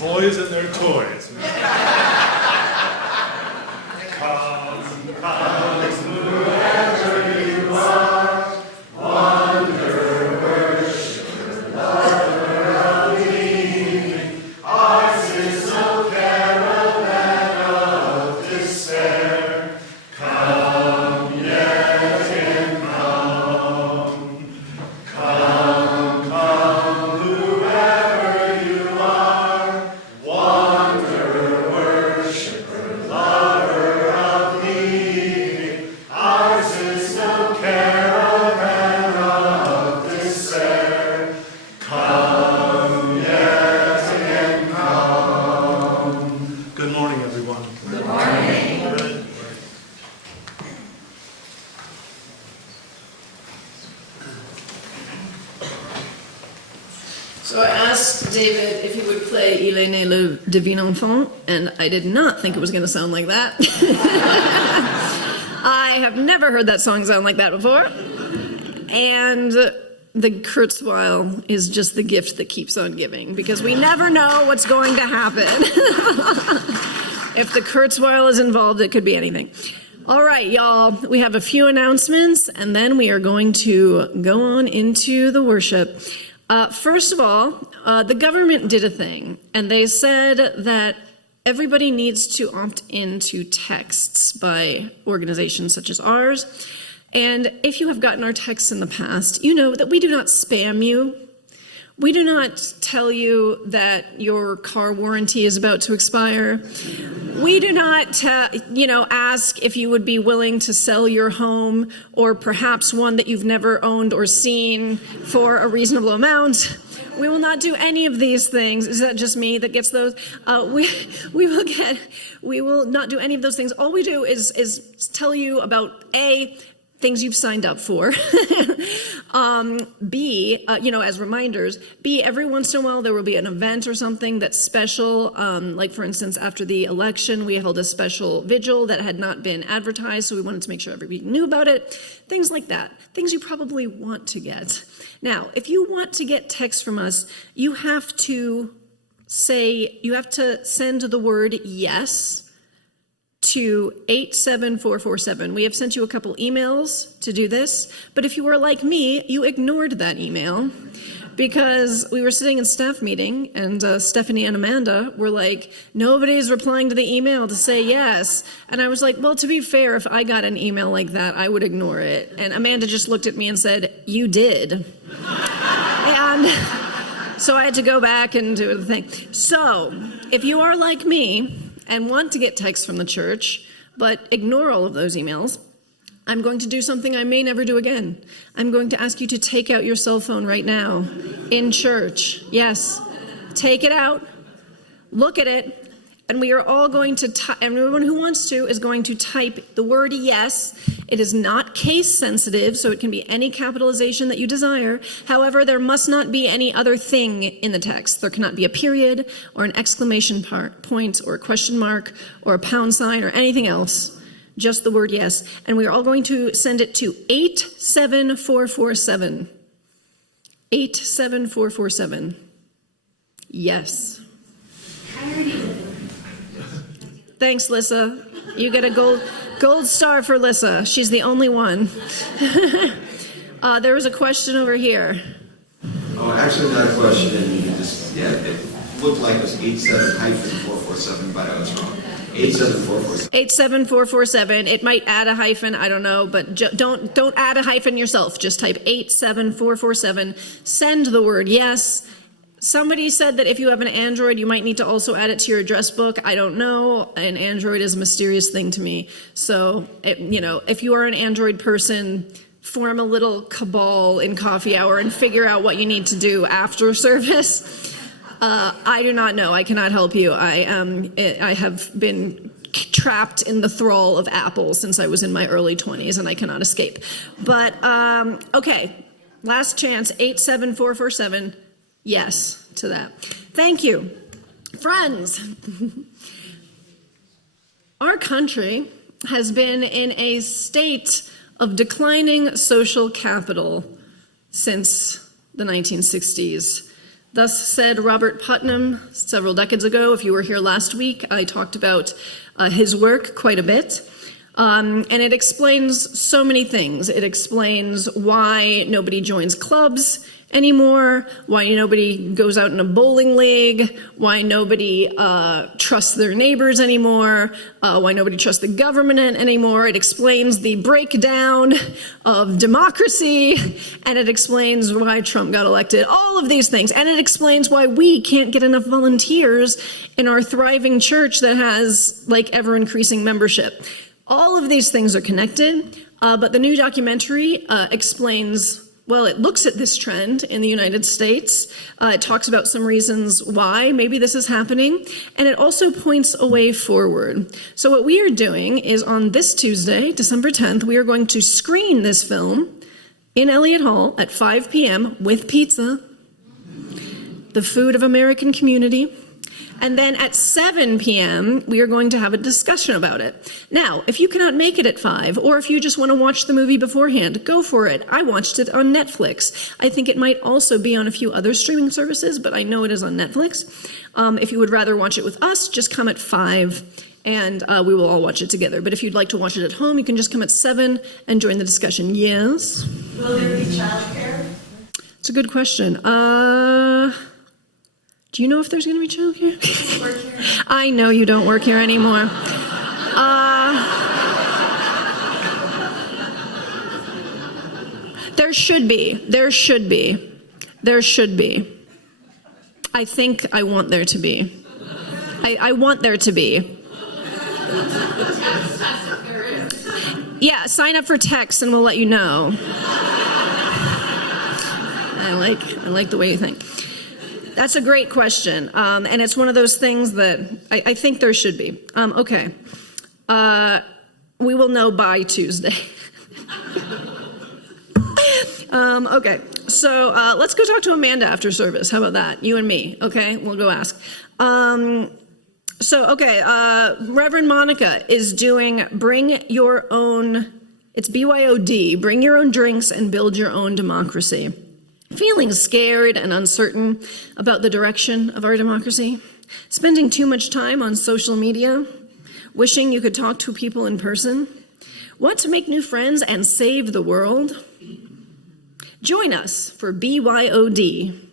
Boys and their toys. Come, whoever you are, wonder, worship, lover of the evening. Ours is no caravan of despair. Come, yet and come. Come, come, whoever you are, wanderer, worshiper, lover of the evening. Ours is no caravan of despair. Come, yet and come. Good morning, everyone. Good morning. Good. So I asked David if he would play Il est né le divin enfant, and I did not think it was going to sound like that. I have never heard that song sound like that before. And the Kurzweil is just the gift that keeps on giving, because we never know what's going to happen. If the Kurzweil is involved, it could be anything. All right, y'all, we have a few announcements, and then we are going to go on into the worship. First of all, the government did a thing, and they said that everybody needs to opt into texts by organizations such as ours. And if you have gotten our texts in the past, you know that we do not spam you. We do not tell you that your car warranty is about to expire. We do not, ask if you would be willing to sell your home, or perhaps one that you've never owned or seen, for a reasonable amount. We will not do any of these things. Is that just me that gets those? We will not do any of those things. All we do is tell you about things you've signed up for. B, as reminders. B, every once in a while there will be an event or something that's special. Like, for instance, after the election, we held a special vigil that had not been advertised, so we wanted to make sure everybody knew about it. Things like that. Things you probably want to get. Now, if you want to get text from us, you have to send the word yes to 87447. We have sent you a couple emails to do this, but if you were like me, you ignored that email because we were sitting in staff meeting, and Stephanie and Amanda were like, nobody's replying to the email to say yes. And I was like, well, to be fair, if I got an email like that, I would ignore it. And Amanda just looked at me and said, you did. And so I had to go back and do the thing. So if you are like me and want to get texts from the church, but ignore all of those emails, I'm going to do something I may never do again. I'm going to ask you to take out your cell phone right now in church. Yes, take it out, look at it, and we are all going to, everyone who wants to is going to type the word yes. It is not case sensitive, so it can be any capitalization that you desire. However, there must not be any other thing in the text. There cannot be a period or an exclamation point or a question mark or a pound sign or anything else. Just the word yes. And we are all going to send it to 87447. 87447. Yes. Thanks, Lissa. You get a gold star for Lissa. She's the only one. There was a question over here. Oh, actually not a question. You just, it looked like it was 87-447, but I was wrong. 87447. 87447. It might add a hyphen, I don't know, but don't add a hyphen yourself. Just type 87447. Send the word yes. Somebody said that if you have an Android, you might need to also add it to your address book. I don't know. An Android is a mysterious thing to me. So, if you are an Android person, form a little cabal in coffee hour and figure out what you need to do after service. I do not know. I cannot help you. I have been trapped in the thrall of Apple since I was in my early 20s, and I cannot escape. But, okay, last chance, 87447. Yes to that. Thank you. Friends, our country has been in a state of declining social capital since the 1960s. Thus said Robert Putnam several decades ago. If you were here last week, I talked about his work quite a bit. And it explains so many things. It explains why nobody joins clubs anymore, why nobody goes out in a bowling league, why nobody trusts their neighbors anymore, why nobody trusts the government anymore. It explains the breakdown of democracy, and it explains why Trump got elected. All of these things. And it explains why we can't get enough volunteers in our thriving church that has, ever-increasing membership. All of these things are connected, but the new documentary explains... Well, it looks at this trend in the United States. It talks about some reasons why maybe this is happening, and it also points a way forward. So what we are doing is on this Tuesday, December 10th, we are going to screen this film in Elliott Hall at 5 p.m. with pizza, the food of American community. And then at 7 p.m., we are going to have a discussion about it. Now, if you cannot make it at 5, or if you just want to watch the movie beforehand, go for it. I watched it on Netflix. I think it might also be on a few other streaming services, but I know it is on Netflix. If you would rather watch it with us, just come at 5, and we will all watch it together. But if you'd like to watch it at home, you can just come at 7 and join the discussion. Yes? Will there be childcare? It's a good question. Do you know if there's going to be childcare? I know you don't work here anymore. There should be. There should be. There should be. I think I want there to be. I want there to be. Yeah, sign up for text and we'll let you know. I like the way you think. That's a great question, and it's one of those things that I think there should be. Okay. We will know by Tuesday. Okay, so let's go talk to Amanda after service. How about that? You and me, okay? We'll go ask. Reverend Monica is doing Bring Your Own, it's BYOD, Bring Your Own Drinks and Build Your Own Democracy. Feeling scared and uncertain about the direction of our democracy? Spending too much time on social media? Wishing you could talk to people in person? Want to make new friends and save the world? Join us for BYOD.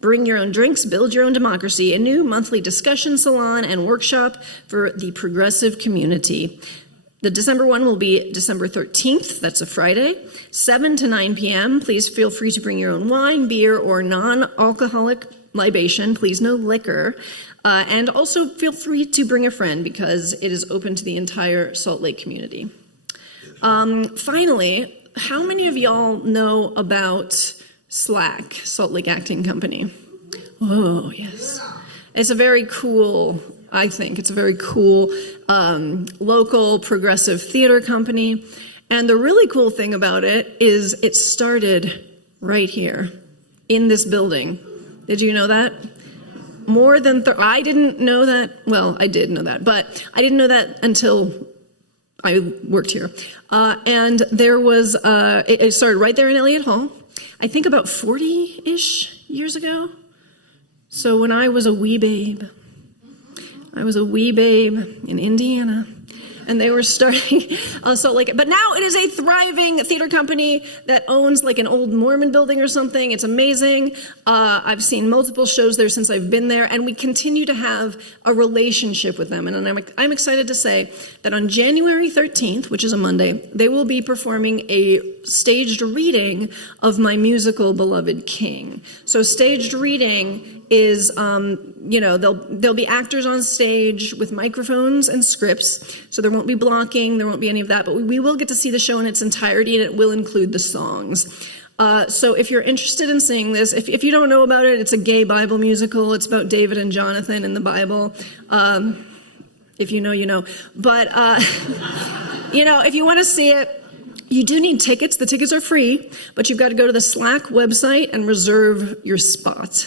Bring your own drinks, build your own democracy, a new monthly discussion salon and workshop for the progressive community. The December one will be December 13th, that's a Friday, 7 to 9 p.m. Please feel free to bring your own wine, beer, or non-alcoholic libation, please no liquor. And also feel free to bring a friend because it is open to the entire Salt Lake community. Finally, how many of y'all know about SLAC, Salt Lake Acting Company? Oh, yes. It's a very cool, I think, it's a very cool local progressive theater company. And the really cool thing about it is it started right here in this building. Did you know that? More than, I didn't know that. Well, I did know that, but I didn't know that until I worked here. And there was, it started right there in Elliott Hall, I think about 40-ish years ago. So when I was a wee babe in Indiana, and they were starting Salt Lake. But now it is a thriving theater company that owns like an old Mormon building or something. It's amazing. I've seen multiple shows there since I've been there, and we continue to have a relationship with them. And I'm excited to say that on January 13th, which is a Monday, they will be performing a staged reading of my musical Beloved King. So staged reading is, there'll be actors on stage with microphones and scripts, so there won't be blocking, there won't be any of that, but we will get to see the show in its entirety, and it will include the songs. So if you're interested in seeing this, if you don't know about it, it's a gay Bible musical. It's about David and Jonathan in the Bible. If you know, you know. But, if you want to see it, you do need tickets. The tickets are free, but you've got to go to the SLAC website and reserve your spot.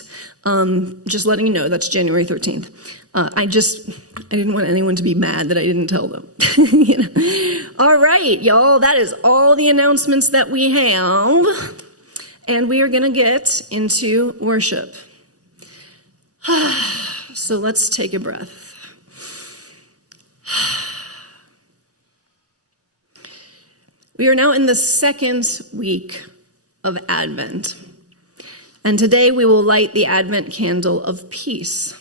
Just letting you know, that's January 13th. I didn't want anyone to be mad that I didn't tell them. All right, y'all, that is all the announcements that we have. And we are going to get into worship. So let's take a breath. We are now in the second week of Advent. And today we will light the Advent candle of peace.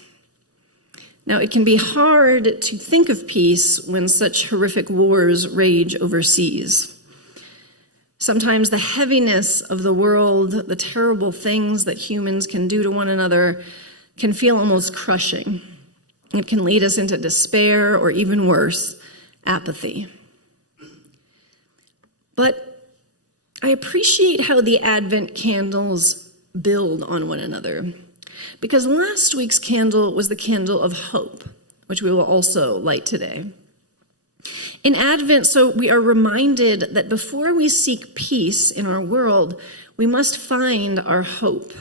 Now, it can be hard to think of peace when such horrific wars rage overseas. Sometimes the heaviness of the world, the terrible things that humans can do to one another, can feel almost crushing. It can lead us into despair or even worse, apathy. But I appreciate how the Advent candles build on one another. Because last week's candle was the candle of hope, which we will also light today. In Advent, so we are reminded that before we seek peace in our world, we must find our hope,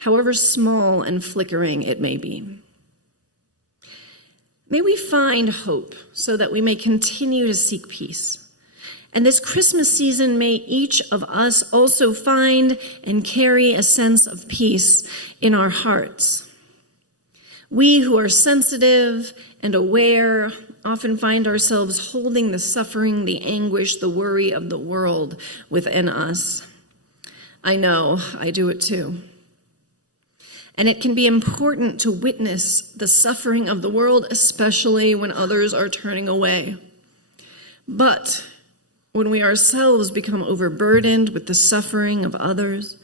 however small and flickering it may be. May we find hope so that we may continue to seek peace. And this Christmas season, may each of us also find and carry a sense of peace in our hearts. We who are sensitive and aware often find ourselves holding the suffering, the anguish, the worry of the world within us. I know, I do it too. And it can be important to witness the suffering of the world, especially when others are turning away. But when we ourselves become overburdened with the suffering of others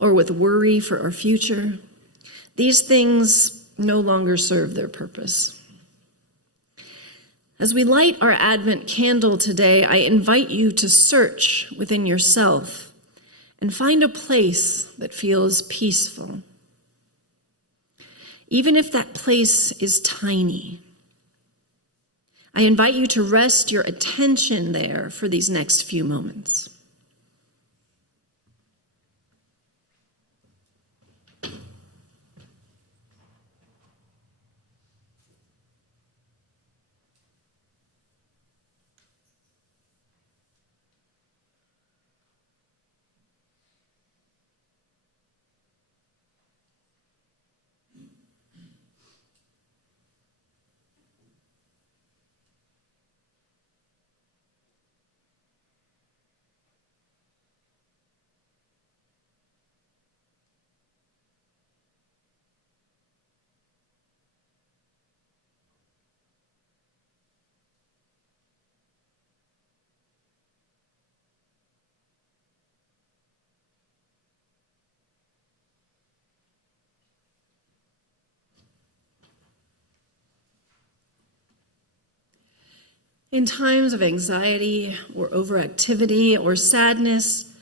or with worry for our future, these things no longer serve their purpose. As we light our Advent candle today, I invite you to search within yourself and find a place that feels peaceful. Even if that place is tiny, I invite you to rest your attention there for these next few moments. in times of anxiety or overactivity or sadness,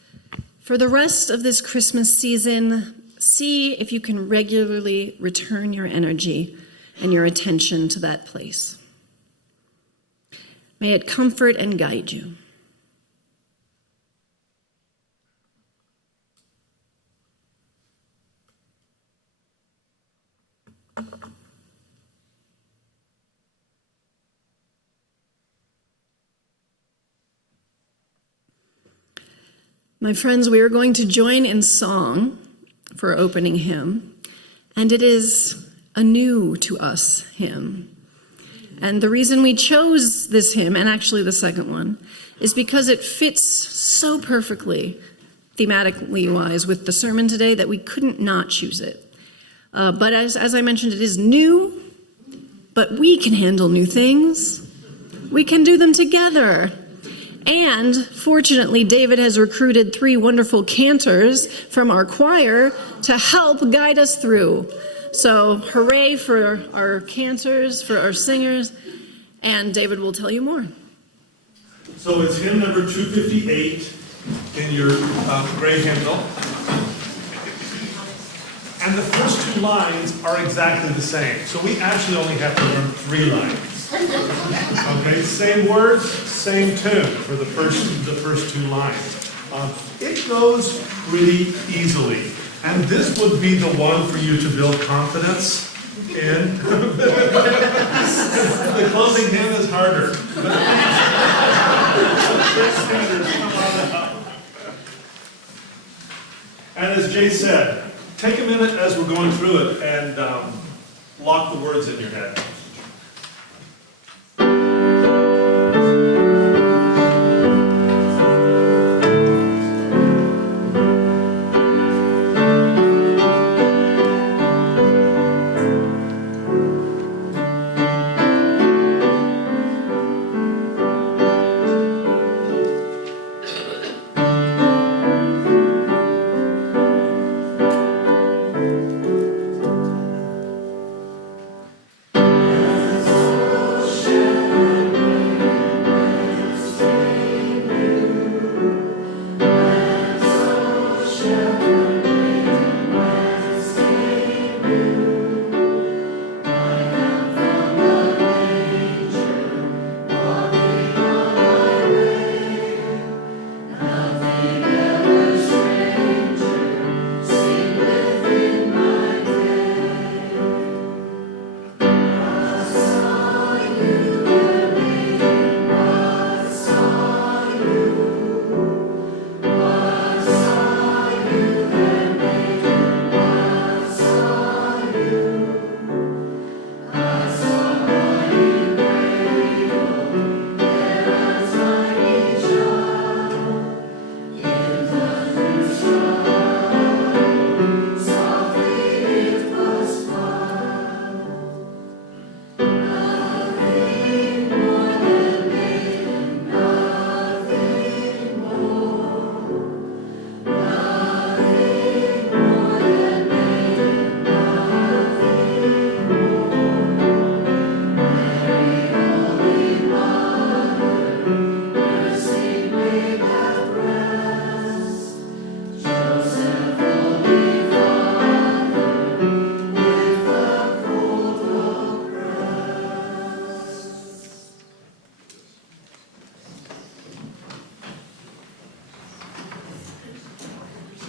for the rest of this Christmas season, see if you can regularly return your energy and your attention to that place. May it comfort and guide you. My friends, we are going to join in song for our opening hymn, and it is a new to us hymn. And the reason we chose this hymn, and actually the second one, is because it fits so perfectly, thematically wise, with the sermon today that we couldn't not choose it. But as I mentioned, it is new, but we can handle new things. We can do them together. And fortunately, David has recruited 3 wonderful cantors from our choir to help guide us through. So hooray for our cantors, for our singers, and David will tell you more. So it's hymn number 258 in your gray hymnal. And the first 2 lines are exactly the same. So we actually only have to learn 3 lines. Okay, same words, same tune for the first 2 lines. It goes pretty easily. And this would be the one for you to build confidence in. The closing hymn is harder. And as Jay said, take a minute as we're going through it and lock the words in your head.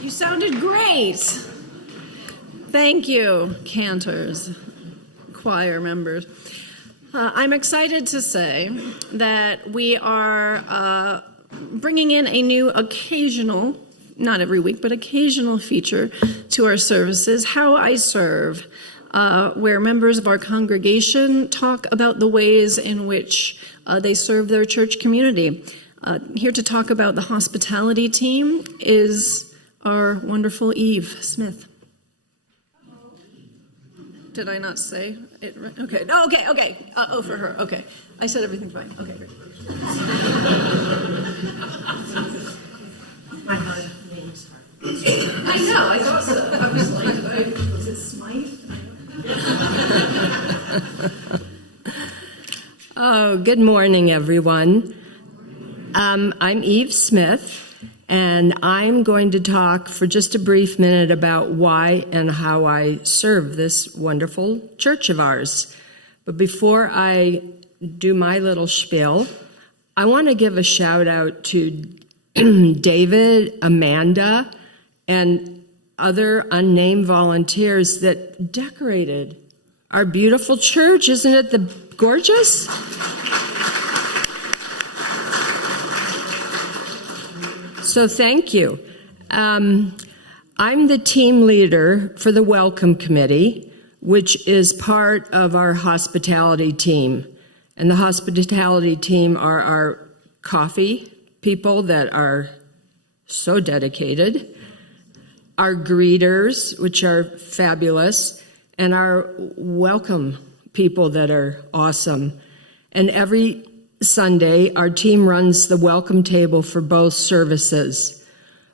You sounded great. Thank you, cantors, choir members. I'm excited to say that we are bringing in a new occasional, not every week, but occasional feature to our services, How I Serve, where members of our congregation talk about the ways in which they serve their church community. Here to talk about the hospitality team is our wonderful Eve Smith. Did I not say it right? Okay. No, okay. Oh, for her. Okay. I said everything fine. Okay, great. My hard name's hard. I know, I thought so. I was like, was it Smythe? So, good morning, everyone. I'm Eve Smith, and I'm going to talk for just a brief minute about why and how I serve this wonderful church of ours. But before I do my little spiel, I want to give a shout out to David, Amanda, and other unnamed volunteers that decorated our beautiful church. Isn't it gorgeous? So thank you. I'm the team leader for the Welcome Committee, which is part of our hospitality team. And the hospitality team are our coffee people that are so dedicated, our greeters, which are fabulous, and our welcome people that are awesome. And every Sunday, our team runs the welcome table for both services.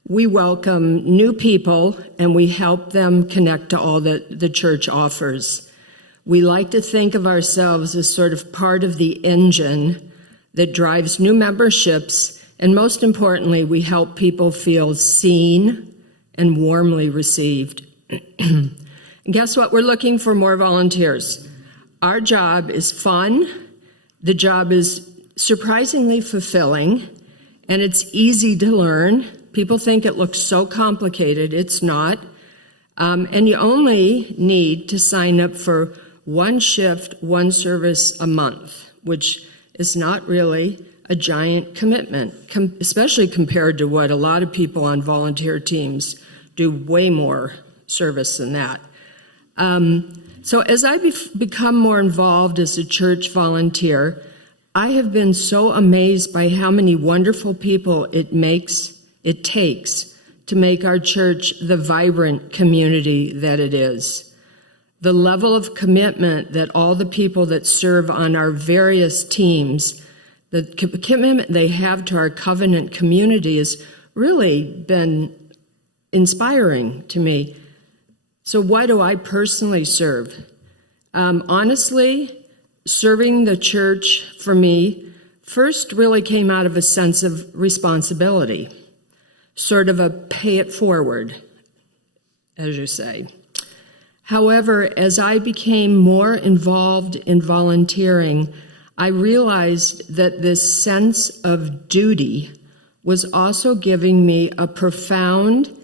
We welcome new people and we help them connect to all that the church offers. We like to think of ourselves as sort of part of the engine that drives new memberships, and most importantly, we help people feel seen and warmly received. And guess what? We're looking for more volunteers. Our job is fun. The job is surprisingly fulfilling, and it's easy to learn. People think it looks so complicated. It's not. And you only need to sign up for one shift, one service a month, which is not really a giant commitment, especially compared to what a lot of people on volunteer teams do, way more service than that. So as I become more involved as a church volunteer, I have been so amazed by how many wonderful people it takes to make our church the vibrant community that it is. The level of commitment that all the people that serve on our various teams, the commitment they have to our covenant community has really been inspiring to me. So why do I personally serve? Honestly, serving the church for me first really came out of a sense of responsibility, sort of a pay it forward, as you say. However, as I became more involved in volunteering, I realized that this sense of duty was also giving me a profound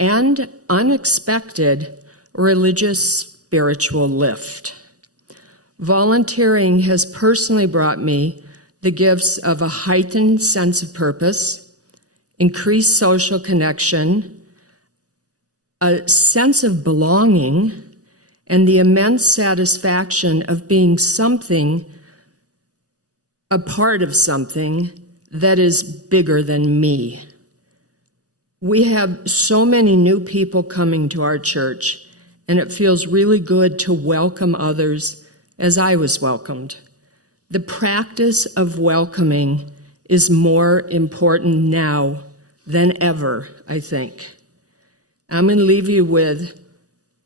and unexpected religious spiritual lift. Volunteering has personally brought me the gifts of a heightened sense of purpose, increased social connection, a sense of belonging, and the immense satisfaction of being a part of something that is bigger than me. We have so many new people coming to our church, and it feels really good to welcome others as I was welcomed. The practice of welcoming is more important now than ever, I think. I'm going to leave you with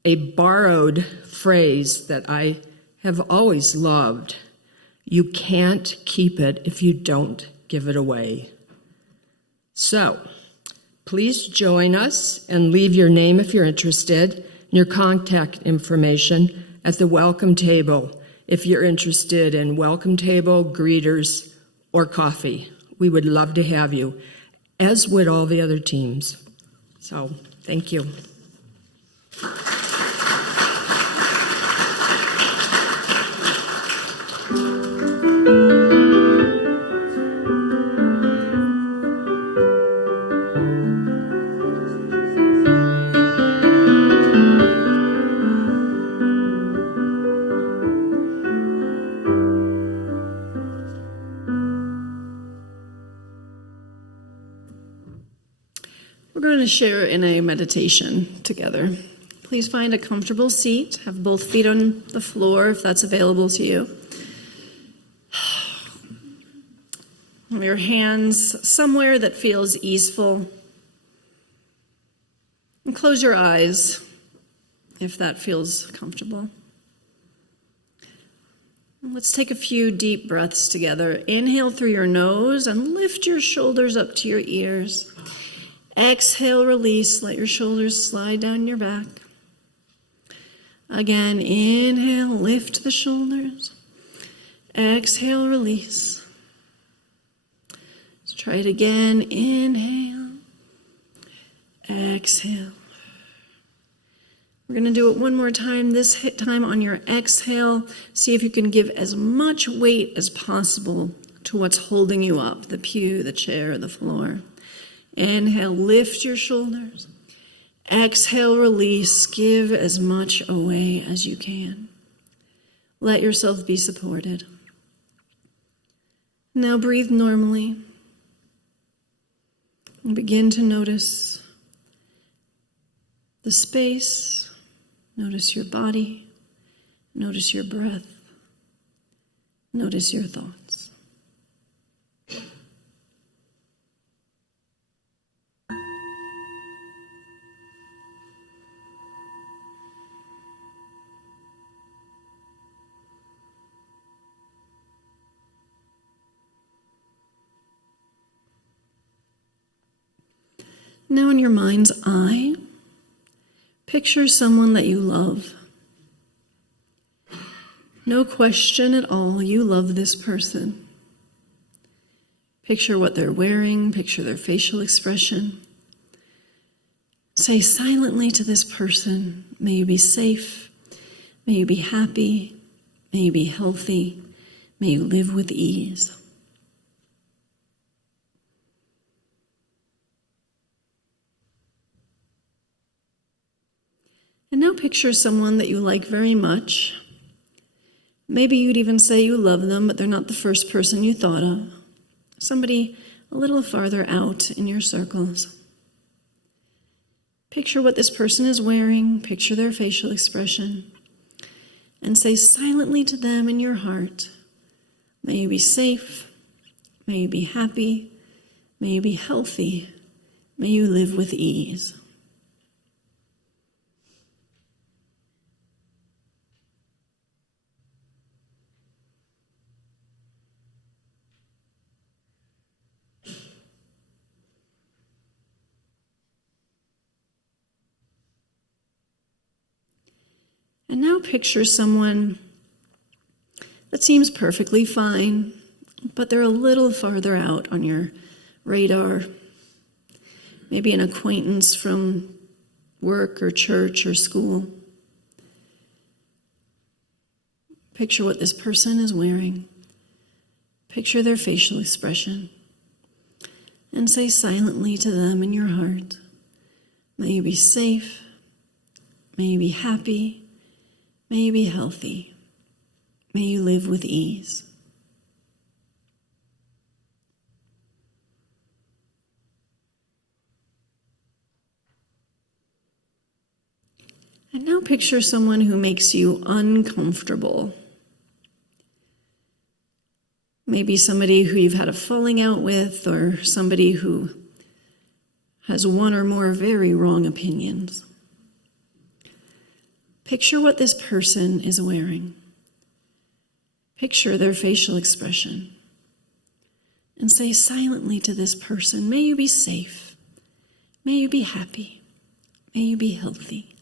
a borrowed phrase that I have always loved. You can't keep it if you don't give it away. So, please join us and leave your name if you're interested, and your contact information at the welcome table if you're interested in welcome table, greeters, or coffee. We would love to have you, as would all the other teams. So, thank you. We're going to share in a meditation together. Please find a comfortable seat. Have both feet on the floor if that's available to you. Have your hands somewhere that feels easeful. And close your eyes if that feels comfortable. Let's take a few deep breaths together. Inhale through your nose and lift your shoulders up to your ears. Exhale, release. Let your shoulders slide down your back. Again, inhale, lift the shoulders. Exhale, release. Let's try it again. Inhale. Exhale. We're going to do it one more time. This time on your exhale, see if you can give as much weight as possible to what's holding you up, the pew, the chair, the floor. Inhale, lift your shoulders. Exhale, release. Give as much away as you can. Let yourself be supported. Now breathe normally. And begin to notice the space. Notice your body. Notice your breath. Notice your thoughts. Now in your mind's eye, picture someone that you love. No question at all, you love this person. Picture what they're wearing, picture their facial expression. Say silently to this person, may you be safe, may you be happy, may you be healthy, may you live with ease. And now picture someone that you like very much. Maybe you'd even say you love them, but they're not the first person you thought of. Somebody a little farther out in your circles. Picture what this person is wearing, picture their facial expression, and say silently to them in your heart, may you be safe, may you be happy, may you be healthy, may you live with ease. And now picture someone that seems perfectly fine, but they're a little farther out on your radar. Maybe an acquaintance from work or church or school. Picture what this person is wearing. Picture their facial expression. And say silently to them in your heart, may you be safe, may you be happy, may you be healthy. May you live with ease. And now picture someone who makes you uncomfortable. Maybe somebody who you've had a falling out with, or somebody who has one or more very wrong opinions. Picture what this person is wearing. Picture their facial expression. And say silently to this person, may you be safe. May you be happy. May you be healthy.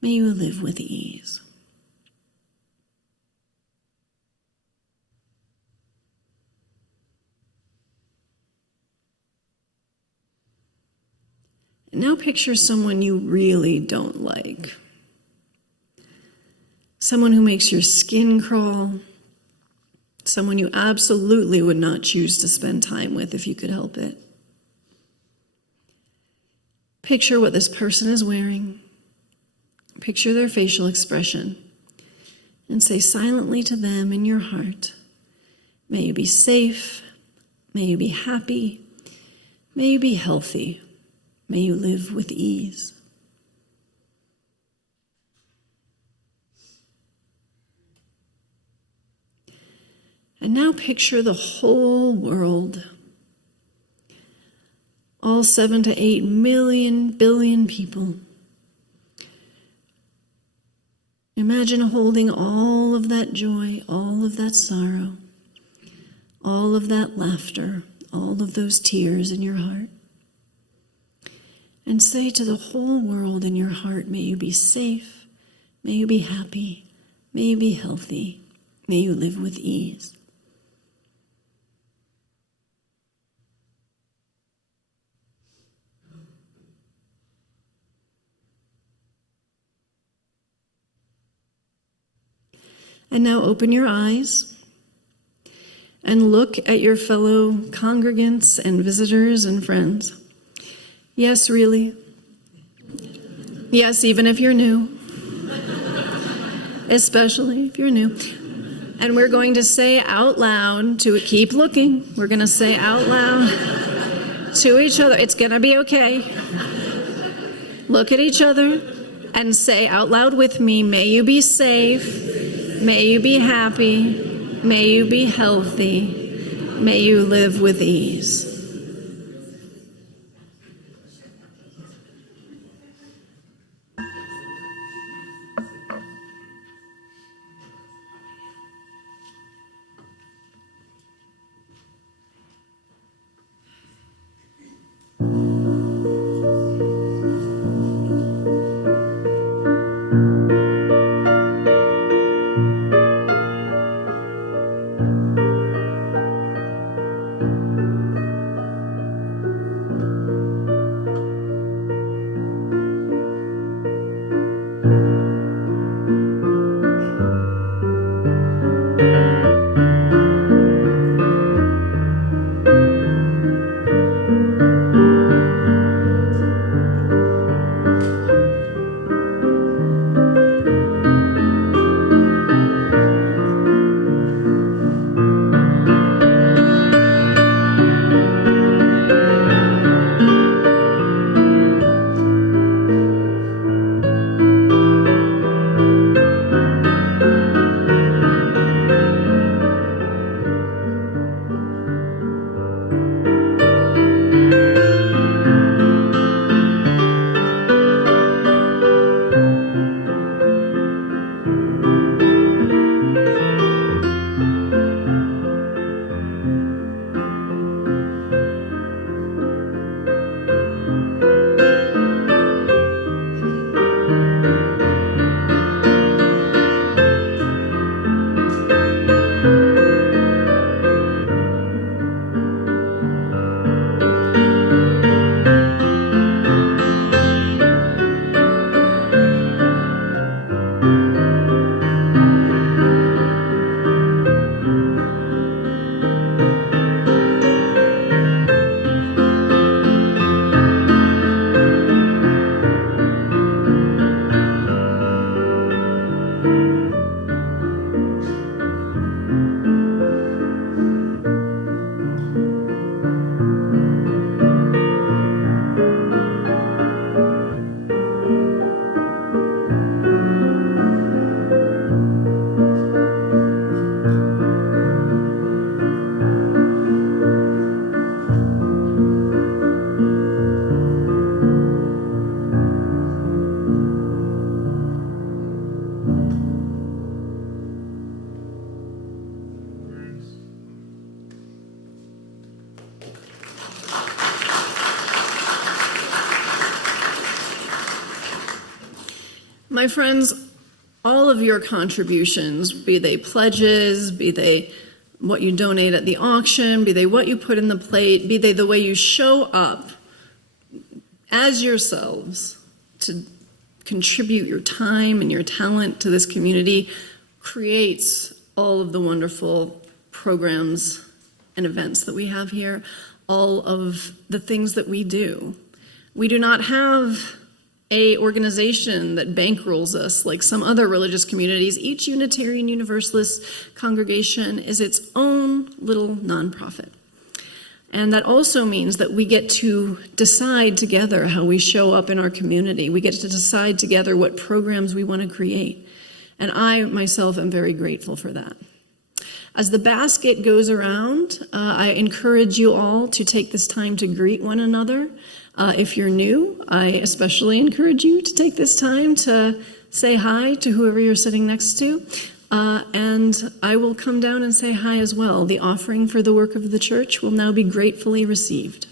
May you live with ease. And now picture someone you really don't like. Someone who makes your skin crawl. Someone you absolutely would not choose to spend time with if you could help it. Picture what this person is wearing. Picture their facial expression. And say silently to them in your heart, may you be safe. May you be happy. May you be healthy. May you live with ease. And now picture the whole world. All 7 to 8 billion people. Imagine holding all of that joy, all of that sorrow, all of that laughter, all of those tears in your heart. And say to the whole world in your heart, may you be safe, may you be happy, may you be healthy, may you live with ease. And now open your eyes and look at your fellow congregants and visitors and friends. Yes, really. Yes, even if you're new. Especially if you're new. And we're going to say out loud to keep looking. We're going to say out loud to each other. It's going to be okay. Look at each other and say out loud with me, may you be safe, may you be happy, may you be healthy, may you live with ease. My friends, all of your contributions, be they pledges, be they what you donate at the auction, be they what you put in the plate, be they the way you show up as yourselves to contribute your time and your talent to this community, creates all of the wonderful programs and events that we have here, all of the things that we do. We do not have a organization that bankrolls us like some other religious communities. Each Unitarian Universalist congregation is its own little nonprofit. And that also means that we get to decide together how we show up in our community. We get to decide together what programs we want to create. And I myself am very grateful for that. As the basket goes around, I encourage you all to take this time to greet one another. If you're new, I especially encourage you to take this time to say hi to whoever you're sitting next to, and I will come down and say hi as well. The offering for the work of the church will now be gratefully received.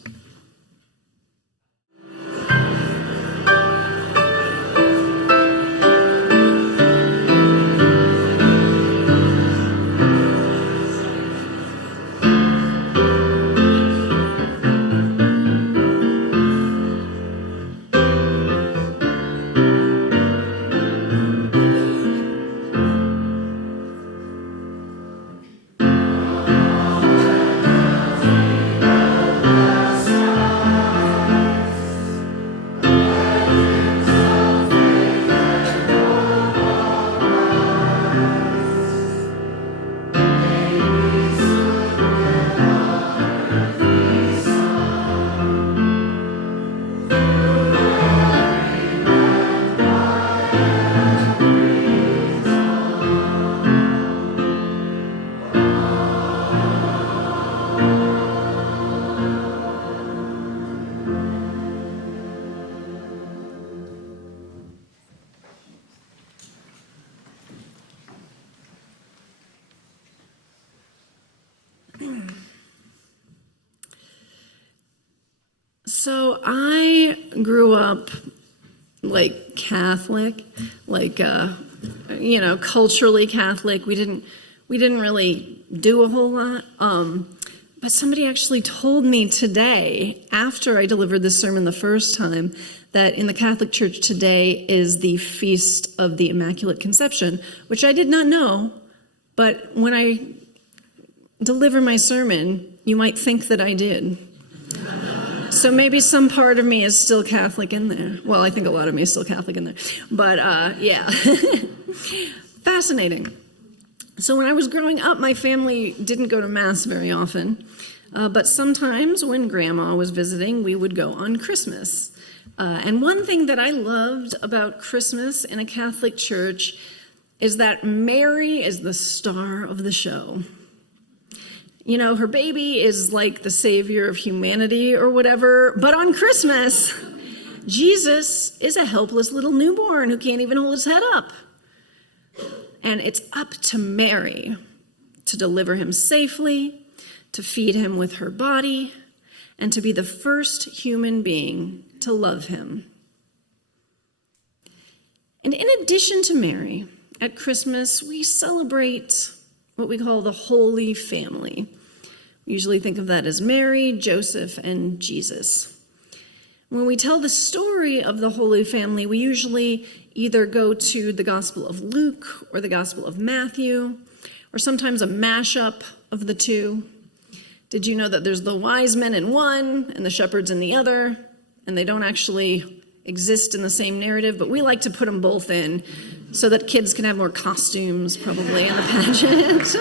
So I grew up like Catholic, like culturally Catholic. We didn't really do a whole lot. But somebody actually told me today, after I delivered this sermon the first time, that in the Catholic Church today is the Feast of the Immaculate Conception, which I did not know. But when I deliver my sermon, you might think that I did. So maybe some part of me is still Catholic in there. Well, I think a lot of me is still Catholic in there. But yeah, fascinating. So when I was growing up, my family didn't go to Mass very often. But sometimes when Grandma was visiting, we would go on Christmas. And one thing that I loved about Christmas in a Catholic church is that Mary is the star of the show. You know, her baby is like the savior of humanity or whatever, but on Christmas, Jesus is a helpless little newborn who can't even hold his head up. And it's up to Mary to deliver him safely, to feed him with her body, and to be the first human being to love him. And in addition to Mary, at Christmas, we celebrate what we call the Holy Family. We usually think of that as Mary, Joseph, and Jesus. When we tell the story of the Holy Family, we usually either go to the Gospel of Luke or the Gospel of Matthew, or sometimes a mashup of the two. Did you know that there's the wise men in one and the shepherds in the other, and they don't actually exist in the same narrative, but we like to put them both in so that kids can have more costumes, probably, in the pageant.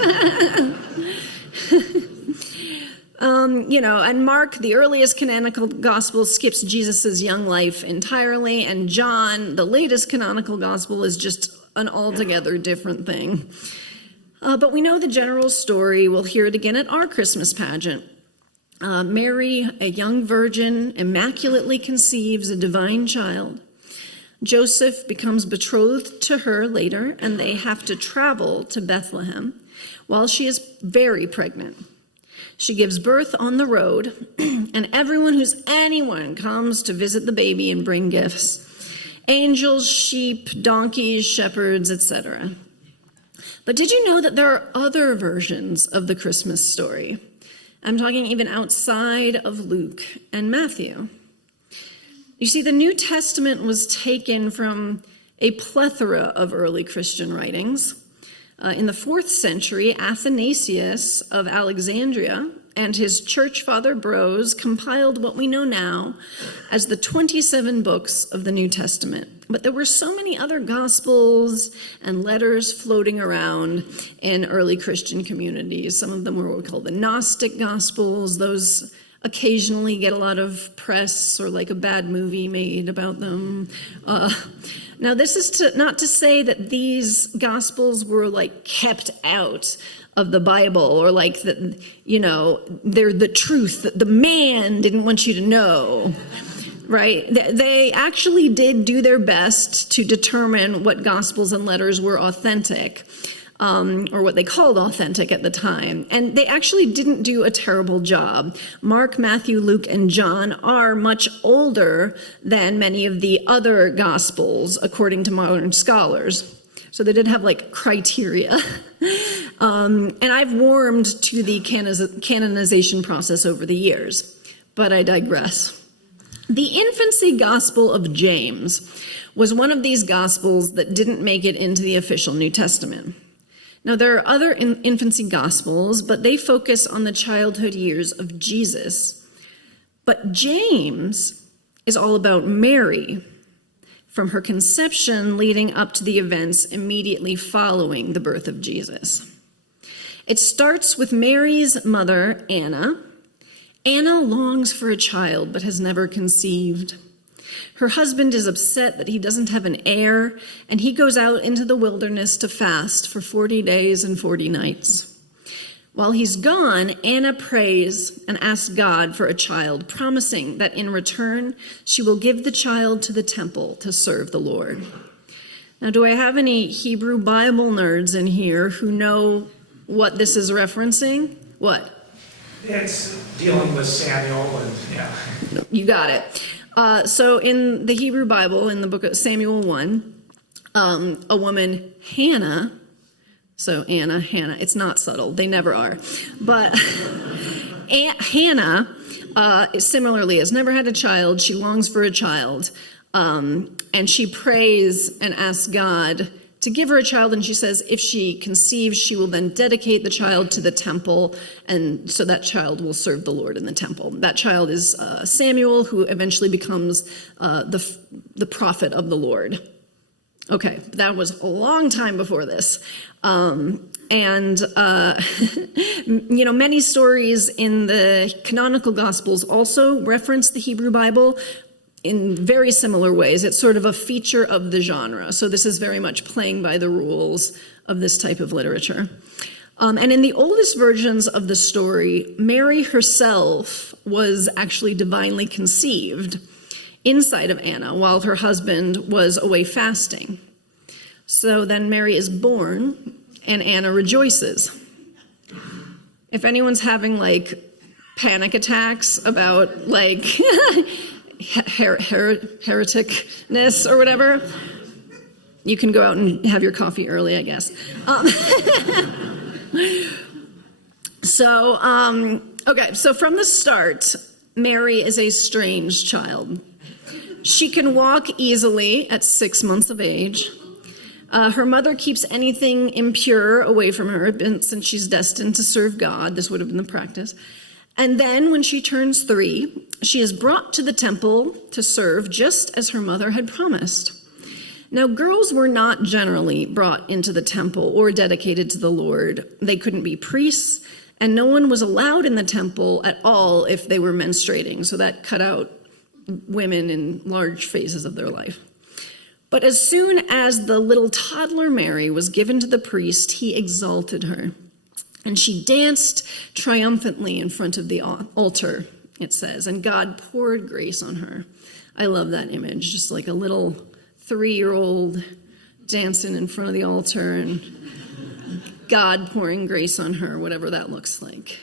And Mark, the earliest canonical gospel, skips Jesus' young life entirely, and John, the latest canonical gospel, is just an altogether different thing. But we know the general story. We'll hear it again at our Christmas pageant. Mary, a young virgin, immaculately conceives a divine child. Joseph becomes betrothed to her later, and they have to travel to Bethlehem while she is very pregnant. She gives birth on the road, and anyone comes to visit the baby and bring gifts. Angels, sheep, donkeys, shepherds, etc. But did you know that there are other versions of the Christmas story? I'm talking even outside of Luke and Matthew. You see, the New Testament was taken from a plethora of early Christian writings. In the 4th century, Athanasius of Alexandria and his church father bros compiled what we know now as the 27 books of the New Testament. But there were so many other gospels and letters floating around in early Christian communities. Some of them were what we call the Gnostic Gospels. Those occasionally get a lot of press or like a bad movie made about them. Now, this is not to say that these Gospels were like kept out of the Bible or like that, they're the truth that the man didn't want you to know. right? They actually did do their best to determine what Gospels and letters were authentic, or what they called authentic at the time. And they actually didn't do a terrible job. Mark, Matthew, Luke, and John are much older than many of the other Gospels, according to modern scholars. So they did have like criteria. And I've warmed to the canonization process over the years, but I digress. The Infancy Gospel of James was one of these Gospels that didn't make it into the official New Testament. Now, there are other infancy Gospels, but they focus on the childhood years of Jesus. But James is all about Mary, from her conception leading up to the events immediately following the birth of Jesus. It starts with Mary's mother, Anna. Anna longs for a child but has never conceived. Her husband is upset that he doesn't have an heir, and he goes out into the wilderness to fast for 40 days and 40 nights. While he's gone, Anna prays and asks God for a child, promising that in return, she will give the child to the temple to serve the Lord. Now, do I have any Hebrew Bible nerds in here who know what this is referencing? What? It's dealing with Samuel and, yeah. You got it. So in the Hebrew Bible, in the book of Samuel 1, a woman, Hannah, so Anna, Hannah, it's not subtle, they never are, but Hannah similarly has never had a child, she longs for a child, and she prays and asks God to give her a child, and she says if she conceives, she will then dedicate the child to the temple, and so that child will serve the Lord in the temple. That child is Samuel, who eventually becomes the prophet of the Lord. Okay, that was a long time before this. Many stories in the canonical Gospels also reference the Hebrew Bible in very similar ways. It's sort of a feature of the genre. So this is very much playing by the rules of this type of literature. And in the oldest versions of the story, Mary herself was actually divinely conceived inside of Anna while her husband was away fasting. So then Mary is born and Anna rejoices. If anyone's having like panic attacks about like hereticness or whatever, you can go out and have your coffee early, I guess. So from the start, Mary is a strange child. She can walk easily at 6 months of age. Her mother keeps anything impure away from her since she's destined to serve God. This would have been the practice. And then when she turns 3, she is brought to the temple to serve just as her mother had promised. Now, girls were not generally brought into the temple or dedicated to the Lord. They couldn't be priests, and no one was allowed in the temple at all if they were menstruating. So that cut out women in large phases of their life. But as soon as the little toddler Mary was given to the priest, he exalted her. And she danced triumphantly in front of the altar, it says, and God poured grace on her. I love that image, just like a little 3-year-old dancing in front of the altar and God pouring grace on her, whatever that looks like.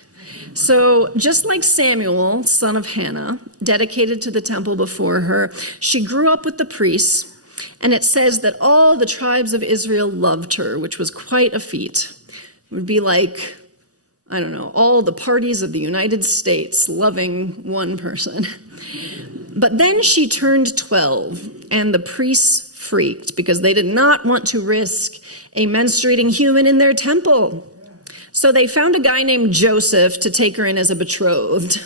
So just like Samuel, son of Hannah, dedicated to the temple before her, she grew up with the priests, and it says that all the tribes of Israel loved her, which was quite a feat. It would be like, I don't know, all the parties of the United States loving one person. But then she turned 12, and the priests freaked because they did not want to risk a menstruating human in their temple. So they found a guy named Joseph to take her in as a betrothed.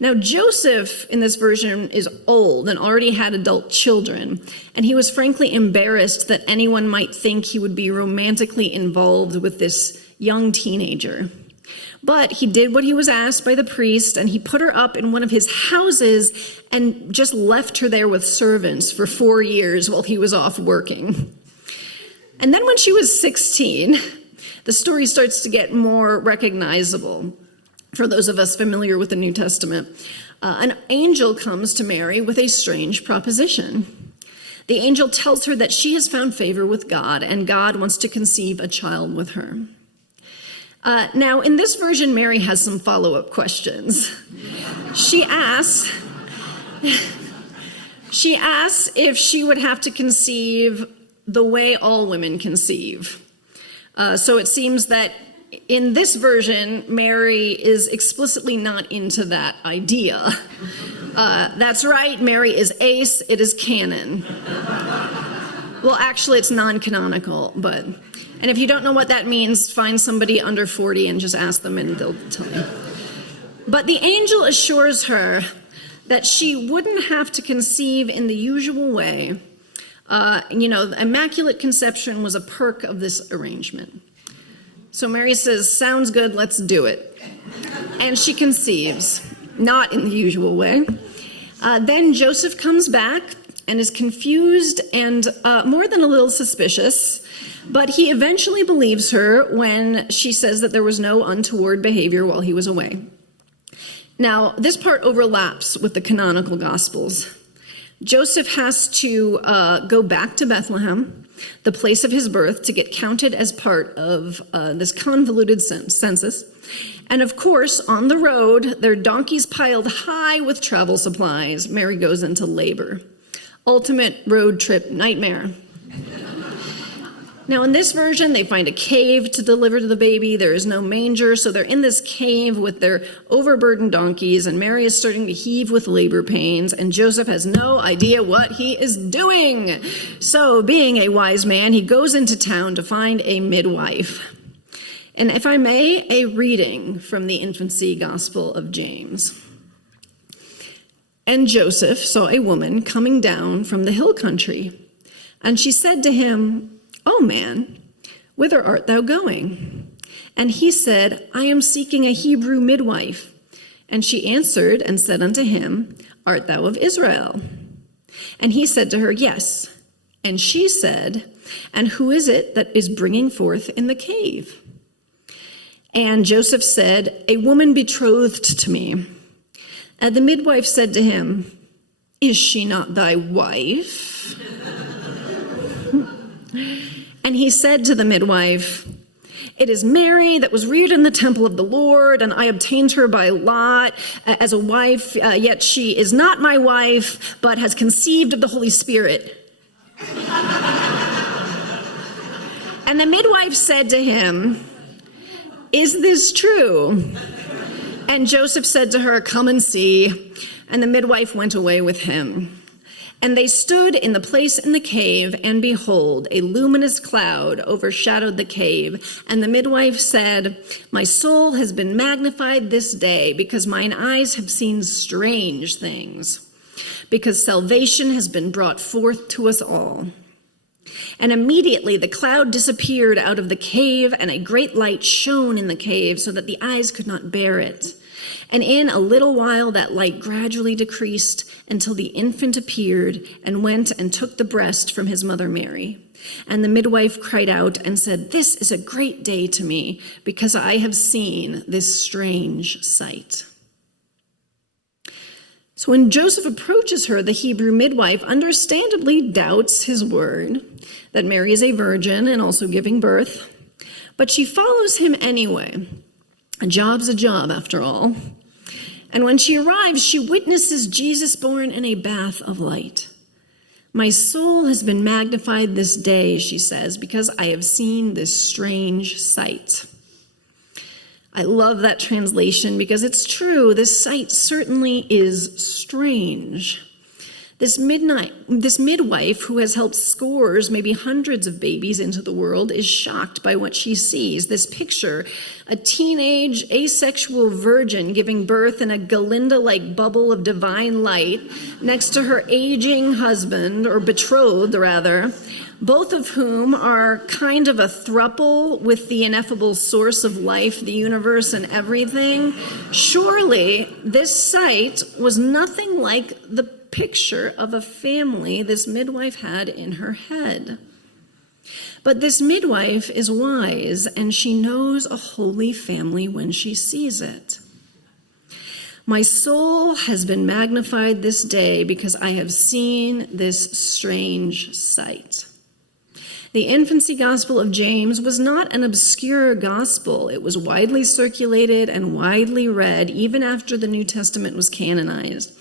Now, Joseph, in this version, is old and already had adult children, and he was frankly embarrassed that anyone might think he would be romantically involved with this young teenager. But he did what he was asked by the priest, and he put her up in one of his houses and just left her there with servants for 4 years while he was off working. And then when she was 16, the story starts to get more recognizable for those of us familiar with the New Testament. an angel comes to Mary with a strange proposition. The angel tells her that she has found favor with God, and God wants to conceive a child with her. Now, in this version, Mary has some follow-up questions. She asks if she would have to conceive the way all women conceive. So it seems that in this version, Mary is explicitly not into that idea. That's right, Mary is ace, it is canon. Well, actually, it's non-canonical, but... And if you don't know what that means, find somebody under 40 and just ask them and they'll tell you. But the angel assures her that she wouldn't have to conceive in the usual way. Immaculate conception was a perk of this arrangement. So Mary says, sounds good, let's do it. And she conceives, not in the usual way. Then Joseph comes back and is confused and more than a little suspicious, but he eventually believes her when she says that there was no untoward behavior while he was away. Now, this part overlaps with the canonical Gospels. Joseph has to go back to Bethlehem, the place of his birth, to get counted as part of this convoluted census. And of course, on the road, their donkeys piled high with travel supplies. Mary goes into labor. Ultimate road trip nightmare. Now, in this version, they find a cave to deliver to the baby. There is no manger, so they're in this cave with their overburdened donkeys, and Mary is starting to heave with labor pains, and Joseph has no idea what he is doing. So, being a wise man, he goes into town to find a midwife. And if I may, a reading from the Infancy Gospel of James. And Joseph saw a woman coming down from the hill country, and she said to him, "O man, whither art thou going?" And he said, "I am seeking a Hebrew midwife." And she answered and said unto him, "Art thou of Israel?" And he said to her, "Yes." And she said, "And who is it that is bringing forth in the cave?" And Joseph said, "A woman betrothed to me." And the midwife said to him, "Is she not thy wife?" And he said to the midwife, "It is Mary that was reared in the temple of the Lord, and I obtained her by lot as a wife, yet she is not my wife, but has conceived of the Holy Spirit." And the midwife said to him, "Is this true?" And Joseph said to her, "Come and see." And the midwife went away with him. And they stood in the place in the cave, and behold, a luminous cloud overshadowed the cave. And the midwife said, "My soul has been magnified this day, because mine eyes have seen strange things, because salvation has been brought forth to us all." And immediately the cloud disappeared out of the cave, and a great light shone in the cave, so that the eyes could not bear it. And in a little while that light gradually decreased, until the infant appeared and went and took the breast from his mother Mary. And the midwife cried out and said, "This is a great day to me, because I have seen this strange sight." So when Joseph approaches her, the Hebrew midwife understandably doubts his word, that Mary is a virgin and also giving birth. But she follows him anyway. A job's a job, after all. And when she arrives, she witnesses Jesus born in a bath of light. "My soul has been magnified this day," she says, "because I have seen this strange sight." I love that translation because it's true. This sight certainly is strange. This midwife who has helped scores, maybe hundreds of babies into the world, is shocked by what she sees. This picture, a teenage asexual virgin giving birth in a Galinda-like bubble of divine light next to her aging husband, or betrothed rather, both of whom are kind of a throuple with the ineffable source of life, the universe, and everything. Surely this sight was nothing like the picture of a family this midwife had in her head. But this midwife is wise, and she knows a holy family when she sees it. My soul has been magnified this day because I have seen this strange sight. The Infancy Gospel of James was not an obscure gospel. It was widely circulated and widely read even after the New Testament was canonized.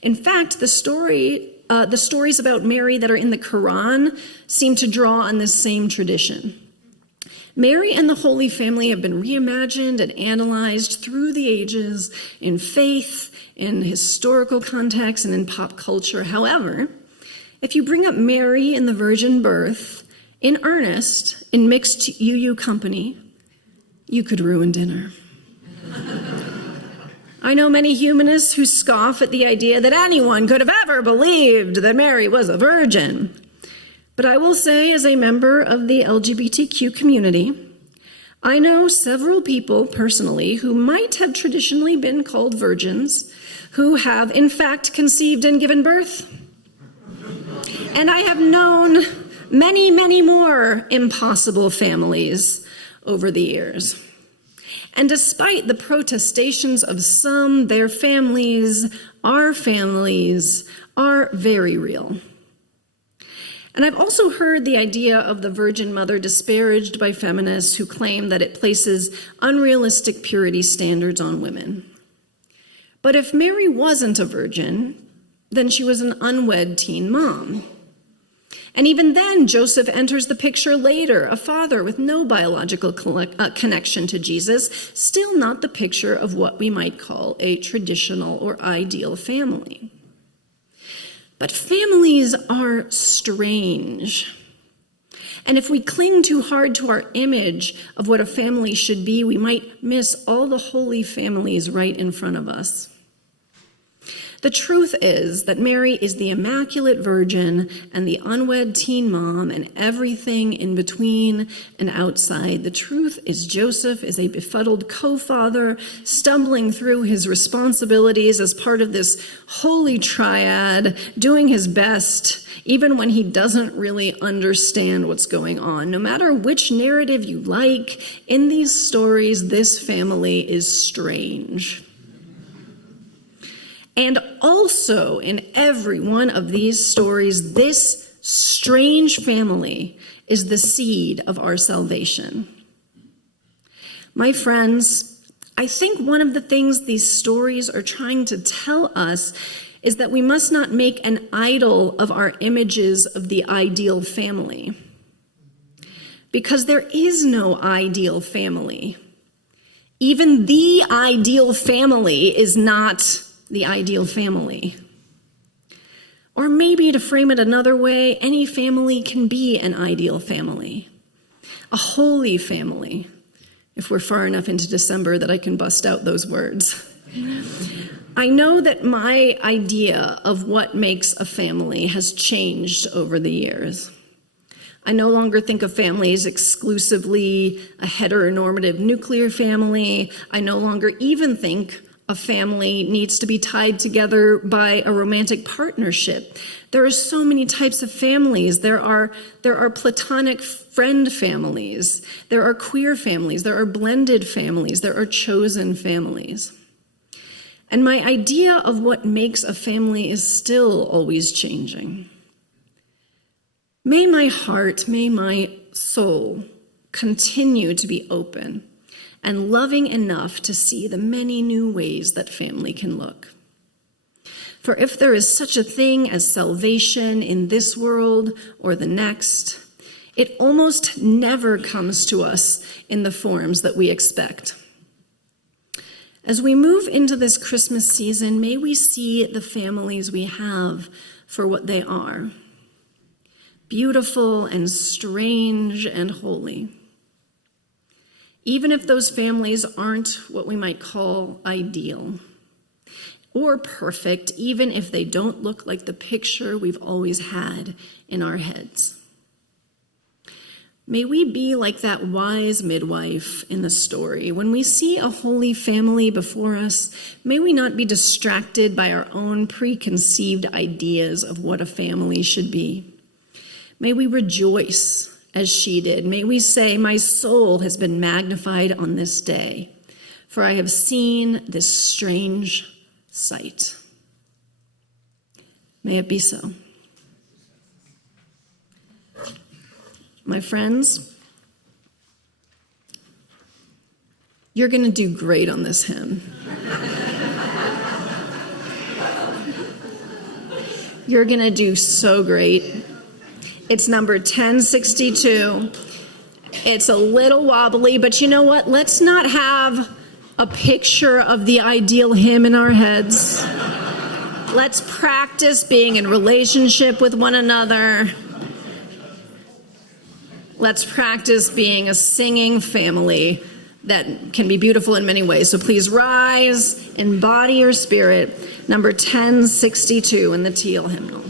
In fact, the stories about Mary that are in the Quran seem to draw on this same tradition. Mary and the Holy Family have been reimagined and analyzed through the ages in faith, in historical context, and in pop culture. However, if you bring up Mary and the virgin birth in earnest, in mixed UU company, you could ruin dinner. I know many humanists who scoff at the idea that anyone could have ever believed that Mary was a virgin. But I will say, as a member of the LGBTQ community, I know several people personally who might have traditionally been called virgins, who have in fact conceived and given birth. And I have known many, many more impossible families over the years. And despite the protestations of some, their families are very real. And I've also heard the idea of the Virgin Mother disparaged by feminists who claim that it places unrealistic purity standards on women. But if Mary wasn't a virgin, then she was an unwed teen mom. And even then, Joseph enters the picture later, a father with no biological connection to Jesus, still not the picture of what we might call a traditional or ideal family. But families are strange. And if we cling too hard to our image of what a family should be, we might miss all the holy families right in front of us. The truth is that Mary is the Immaculate Virgin and the unwed teen mom and everything in between and outside. The truth is Joseph is a befuddled co-father stumbling through his responsibilities as part of this holy triad, doing his best even when he doesn't really understand what's going on. No matter which narrative you like, in these stories, this family is strange. And also in every one of these stories, this strange family is the seed of our salvation. My friends, I think one of the things these stories are trying to tell us is that we must not make an idol of our images of the ideal family. Because there is no ideal family. Even the ideal family is not the ideal family. Or maybe to frame it another way, any family can be an ideal family, a holy family, if we're far enough into December that I can bust out those words. I know that my idea of what makes a family has changed over the years. I no longer think of families exclusively a heteronormative nuclear family. I no longer even think a family needs to be tied together by a romantic partnership. There are so many types of families. There are platonic friend families. There are queer families. There are blended families. There are chosen families. And my idea of what makes a family is still always changing. May my heart, may my soul continue to be open and loving enough to see the many new ways that family can look. For if there is such a thing as salvation in this world or the next, it almost never comes to us in the forms that we expect. As we move into this Christmas season, may we see the families we have for what they are: beautiful and strange and holy. Even if those families aren't what we might call ideal or perfect, even if they don't look like the picture we've always had in our heads. May we be like that wise midwife in the story. When we see a holy family before us, may we not be distracted by our own preconceived ideas of what a family should be. May we rejoice as she did. May we say, my soul has been magnified on this day, for I have seen this strange sight. May it be so. My friends, you're going to do great on this hymn. You're going to do so great. It's number 1062. It's a little wobbly, but you know what? Let's not have a picture of the ideal hymn in our heads. Let's practice being in relationship with one another. Let's practice being a singing family that can be beautiful in many ways. So please rise in body or spirit. Number 1062 in the teal hymnal.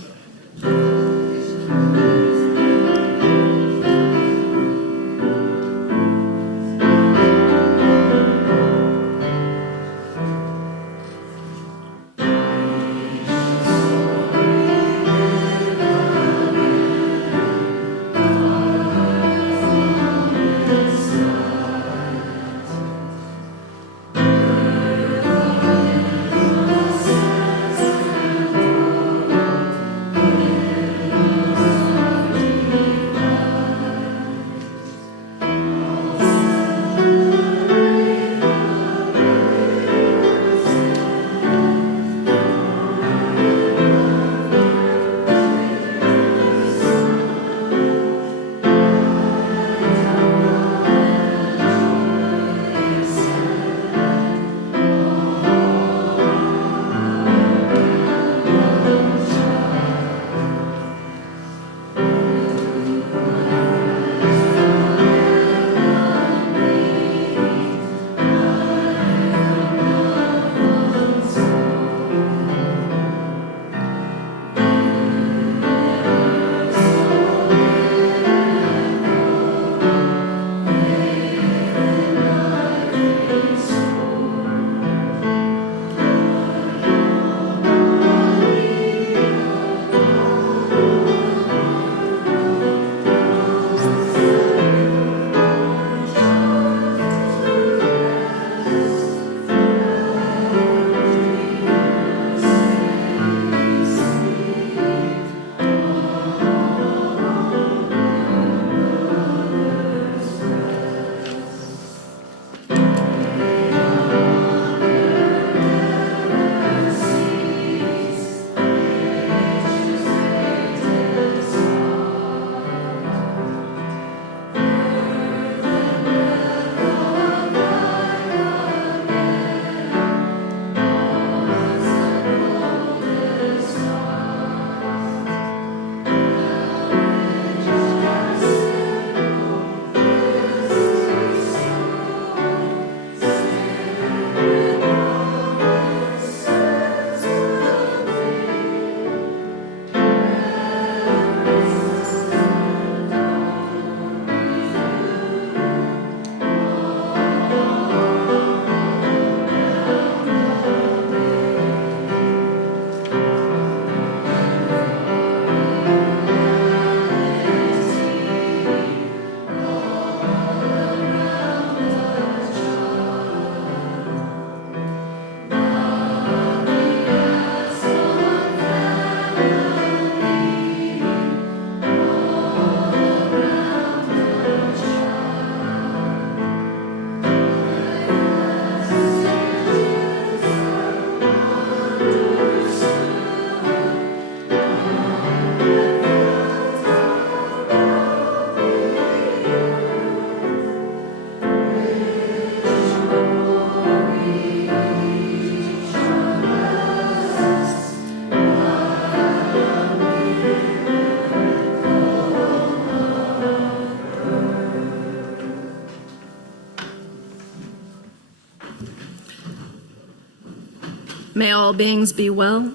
May all beings be well.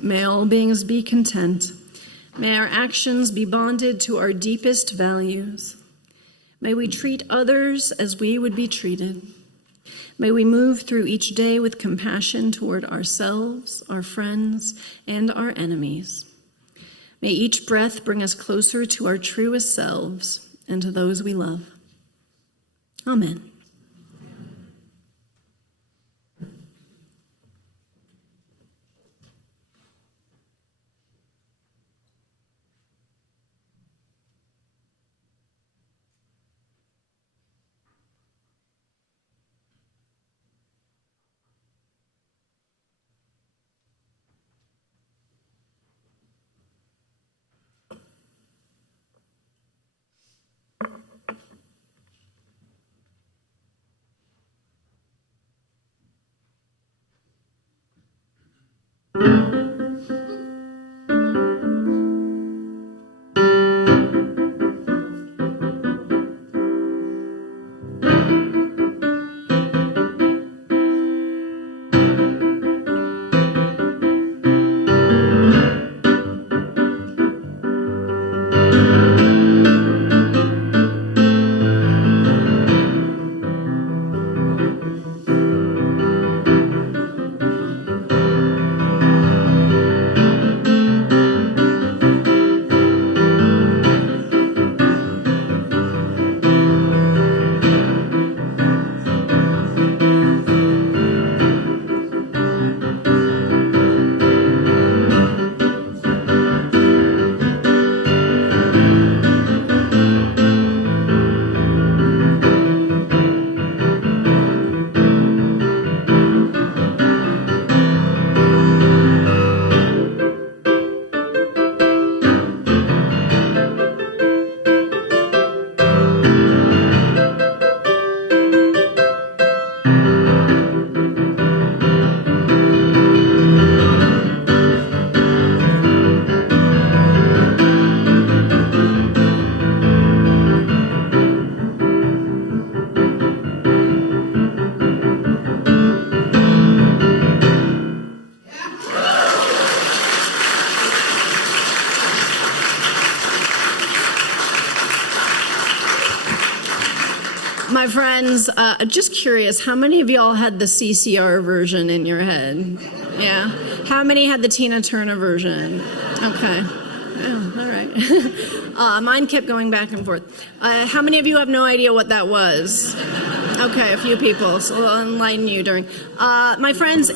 May all beings be content. May our actions be bonded to our deepest values. May we treat others as we would be treated. May we move through each day with compassion toward ourselves, our friends, and our enemies. May each breath bring us closer to our truest selves and to those we love. Amen. My friends, just curious, how many of y'all had the CCR version in your head? Yeah? How many had the Tina Turner version? Okay. Oh, all right. Mine kept going back and forth. How many of you have no idea what that was? Okay, a few people, so I'll enlighten you during. My friends,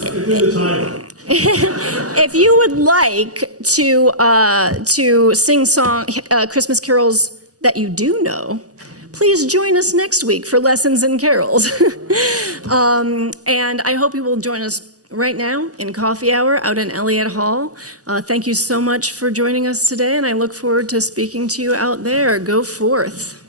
if you would like to sing Christmas carols that you do know, please join us next week for Lessons in Carols. And I hope you will join us right now in Coffee Hour out in Elliott Hall. Thank you so much for joining us today, and I look forward to speaking to you out there. Go forth.